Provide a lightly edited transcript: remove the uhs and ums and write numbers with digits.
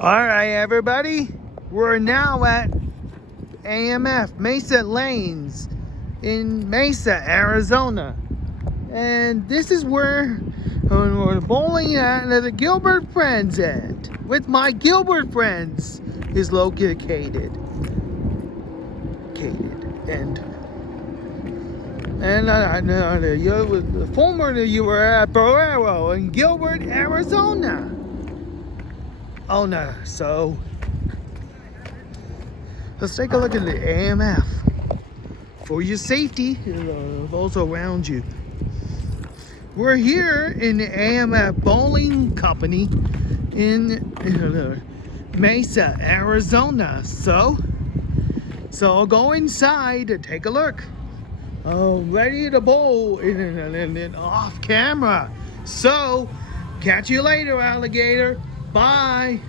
All right, everybody. We're now at AMF Mesa Lanes in Mesa, Arizona. And this is where we're bowling at the Gilbert Friends at. With my Gilbert Friends is located. Formerly you were at Barrero in Gilbert, Arizona. Oh no, so let's take a look at the AMF for your safety, those around you. We're here in the AMF Bowling Company in Mesa, Arizona. So I'll go inside and take a look. Ready to bowl and off camera. So catch you later, alligator. Bye.